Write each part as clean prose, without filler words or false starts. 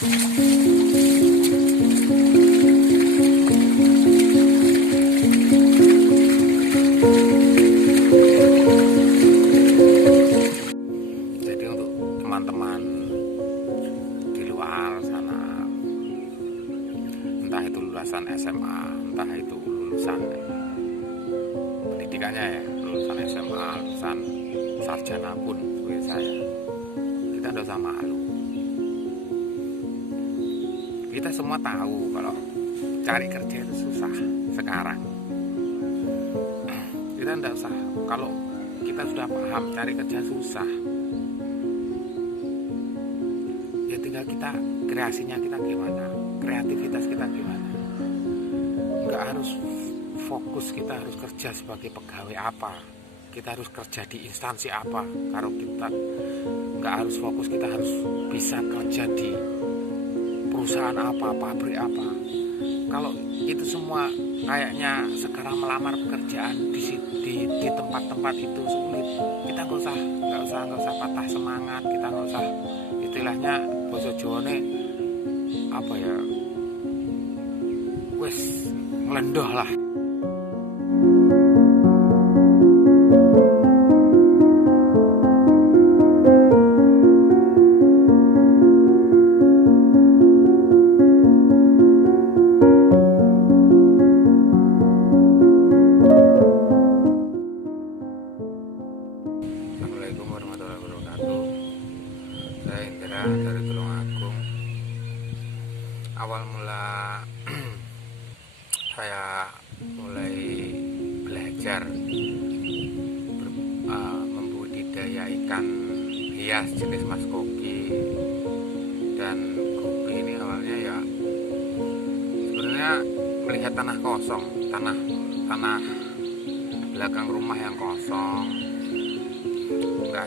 Jadi untuk teman-teman di luar sana, entah itu lulusan SMA, entah itu lulusan pendidikannya ya, lulusan SMA, lulusan sarjana pun seperti saya, kita tidak usah malu. Kita semua tahu kalau cari kerja itu susah sekarang. Kita tidak usah, kalau kita sudah paham cari kerja susah, ya tinggal kita kreasinya kita gimana, kreativitas kita gimana. Nggak harus fokus kita harus kerja sebagai pegawai apa, kita harus kerja di instansi apa. Kalau kita nggak harus fokus kita harus bisa kerja di perusahaan apa, pabrik apa. Kalau itu semua kayaknya sekarang melamar pekerjaan di tempat-tempat itu sulit, kita nggak usah patah semangat, kita nggak usah, istilahnya basa Jawane apa ya, wes ngelendoh lah. Assalamualaikum warahmatullahi wabarakatuh. Saya Indra dari Tulungagung. Awal mula saya mulai belajar membudidaya ikan hias jenis mas koki dan gupi ini awalnya ya sebenarnya melihat tanah kosong, tanah belakang rumah yang kosong, nggak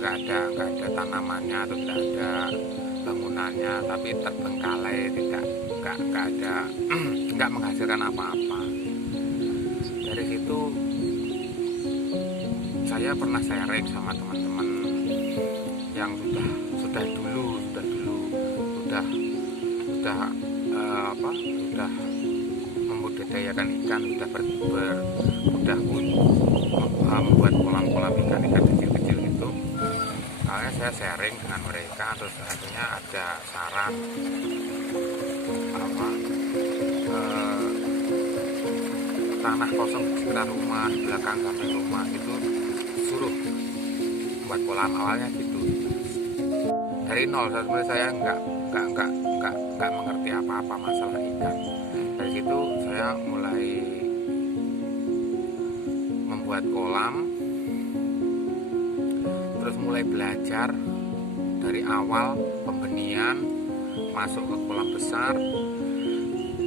ada tanamannya atau tidak ada bangunannya, tapi terbengkalai, nggak ada nggak menghasilkan apa-apa. Dari situ saya pernah sharing sama teman-teman yang sudah membudidayakan ikan, sudah membuat kolam-kolam ikan kecil-kecil itu. Awalnya saya sharing dengan mereka, terus akhirnya ada saran tanah kosong di sekitar rumah, belakang samping rumah itu suruh buat kolam. Awalnya gitu, dari nol. Sebenarnya saya nggak mengerti apa-apa masalah ikan. Dari situ saya mulai membuat kolam, terus mulai belajar dari awal pembenihan, masuk ke kolam besar,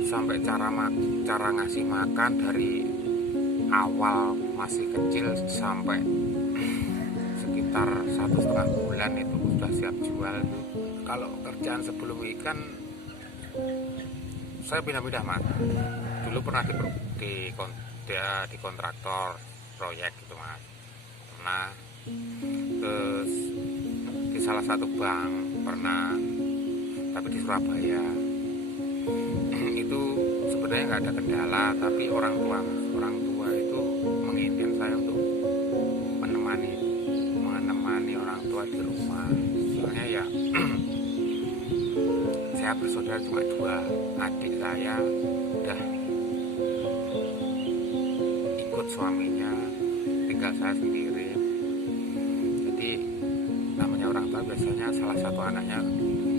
sampai cara ngasih makan dari awal masih kecil sampai sekitar 1,5 bulan itu sudah siap jual. Kalau kerjaan sebelum ikan saya pindah-pindah mas. Dulu pernah di kontraktor proyek gitu mas. Pernah terus di salah satu bank pernah, tapi di Surabaya. Itu sebenarnya nggak ada kendala, tapi orang tua itu menginginkan saya untuk menemani orang tua di rumah. Soalnya ya saya bersaudara cuma 2, adik saya udah ikut suaminya, tinggal saya sendiri. Jadi namanya orang tua biasanya salah satu anaknya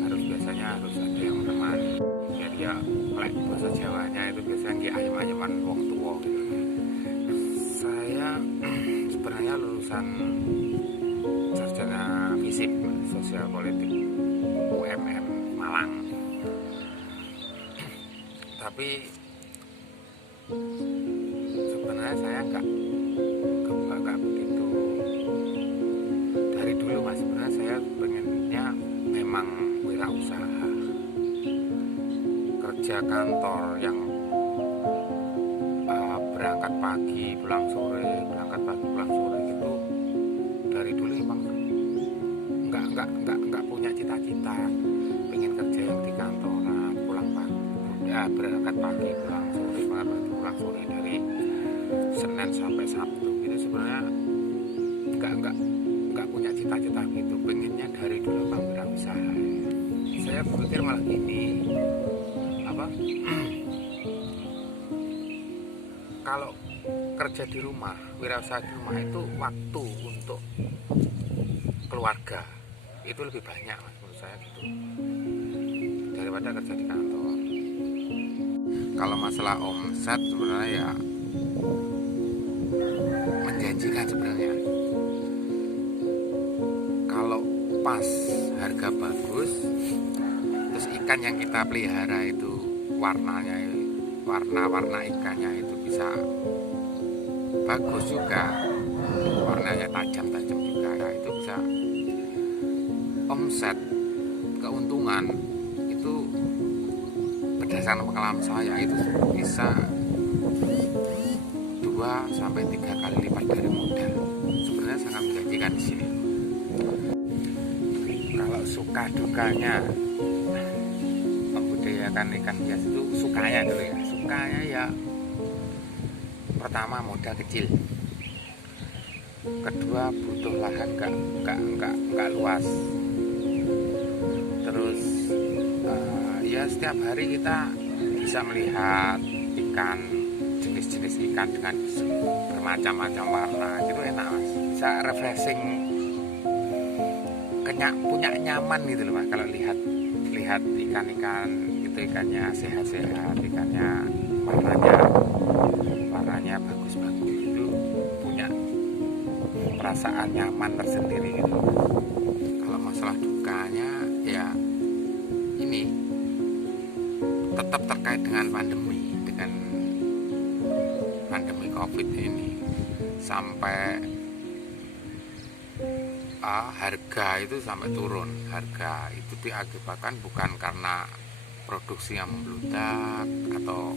harus ada yang menemani. Jadi ya lek bahasa Jawanya itu biasanya nggih ayem-ayeman wong tua gitu. Saya sebenarnya lulusan sarjana FISIP, sosial politik, UMM Malang. Tapi sebenarnya saya nggak begitu dari dulu mas. Sebenarnya saya pengennya memang wirausaha, kerja kantor yang berangkat pagi pulang sore itu dari dulu memang nggak punya cita-cita pengen kerja yang di kantoran, pulang pagi ya, berangkat pagi pulang sore, pulang sore dari Senin sampai Sabtu itu sebenarnya nggak punya cita-cita gitu, pengennya dari dulu bang wirausaha. Saya berpikir malah gini, apa kalau kerja di rumah, wirausaha di rumah itu waktu untuk keluarga itu lebih banyak mas, menurut saya gitu, daripada kerja di kantor. Kalau masalah omset sebenarnya ya menjanjikan sebenarnya. Kalau pas harga bagus, terus ikan yang kita pelihara itu warna ikannya itu bisa bagus juga, warnanya tajam-tajam juga, ya itu bisa omset, keuntungan itu berdasarkan pengalaman saya itu bisa 2-3 kali lipat dari modal. Sebenarnya sangat menjanjikan di sini. Kalau suka dukanya membudidayakan ikan hias itu, sukanya dulu ya. Sukanya ya pertama modal kecil. Kedua butuh lahan nggak luas. Terus ya setiap hari kita bisa melihat ikan, jenis-jenis ikan dengan bermacam-macam warna, itu enak mas, bisa refreshing, punya nyaman gitu loh mas. Kalau lihat ikan-ikan itu, ikannya sehat-sehat, ikannya warnanya bagus-bagus, itu punya perasaan nyaman tersendiri gitu. Kalau masalah dukanya ya ini tetap terkait dengan pandemi COVID ini, sampai harga itu sampai turun. Harga itu diakibatkan bukan karena produksi yang membludak atau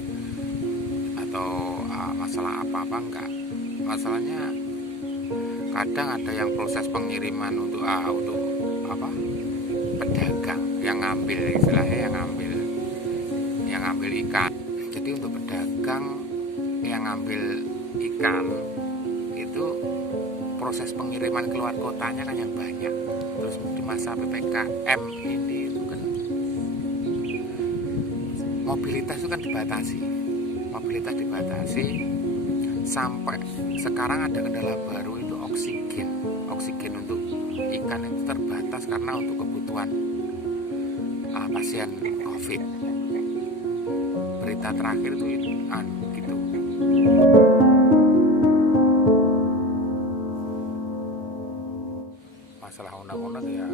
masalah apa-apa, enggak. Masalahnya kadang ada yang proses pengiriman untuk pedagang yang ngambil, istilahnya yang ngambil ikan. Jadi untuk pedagang yang ngambil ikan itu proses pengiriman keluar kotanya kan yang banyak. Terus di masa PPKM ini itu kan mobilitas itu kan dibatasi sampai sekarang ada kendala baru, itu oksigen untuk ikan itu terbatas karena untuk kebutuhan pasien COVID. Berita terakhir itu gitu. Masalah undang-undang ya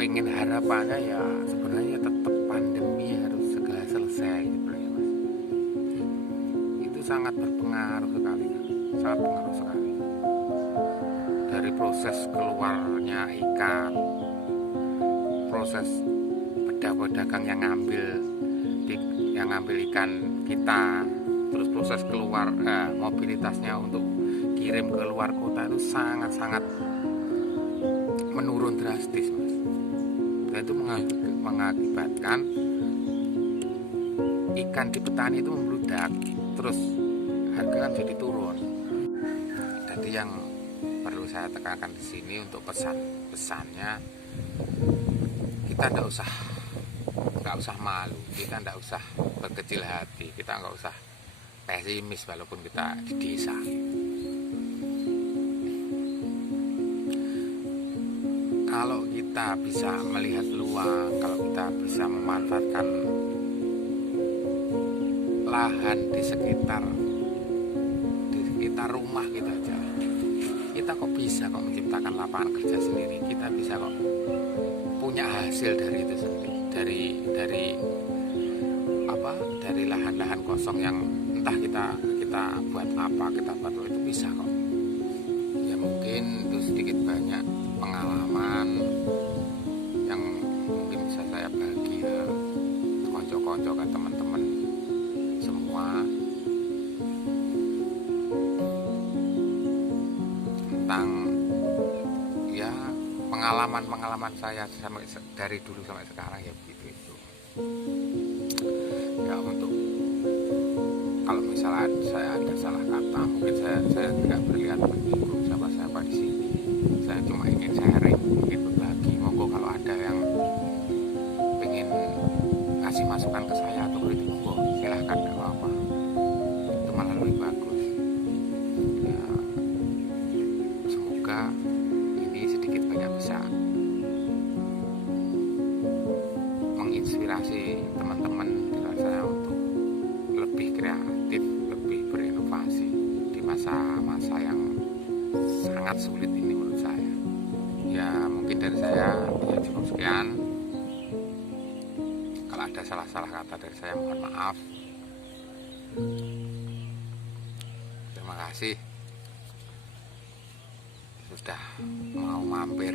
pengen harapannya ya sebenarnya tetap pandemi harus segera selesai sebenarnya mas. Itu sangat berpengaruh sekali, dari proses keluarnya ikan, proses pedagang yang ngambil ikan kita, terus proses keluar mobilitasnya untuk kirim ke luar kota itu sangat menurun drastis mas. Dan itu mengakibatkan ikan di petani itu membludak, terus harga kan jadi turun. Jadi yang perlu saya tekankan di sini untuk pesannya, kita nggak usah malu, kita nggak usah berkecil hati, kita nggak usah pesimis walaupun kita di desa. Kalau kita bisa melihat peluang, kalau kita bisa memanfaatkan lahan di sekitar rumah kita aja, kita kok bisa menciptakan lapangan kerja sendiri, kita bisa kok punya hasil dari itu sendiri, dari lahan-lahan kosong yang entah kita buat apa, itu bisa kok. Ya mungkin itu sedikit banyak pengalaman yang mungkin bisa saya bagi ke konco-konco, ke teman-teman semua tentang pengalaman saya sampai dari dulu sampai sekarang ya begitu itu. Ya untuk kalau misalnya saya ada salah kata, mungkin saya tidak berlihat menyinggung siapa-siapa di sini. Saya cuma ingin sharing, ingin berbagi. Monggo kalau ada yang pengen kasih masukan ke saya atau kritik, monggo silahkan, gak apa-apa. Itu malah lebih bagus. Ya, semoga ini sedikit banyak bisa menginspirasi teman-teman di luar sana untuk lebih kreatif, lebih berinovasi di masa-masa yang sangat sulit ini menurut saya. Ya mungkin dari saya ya cukup sekian. Kalau ada salah-salah kata dari saya mohon maaf. Terima kasih sudah mau mampir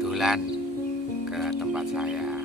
dolan ke tempat saya.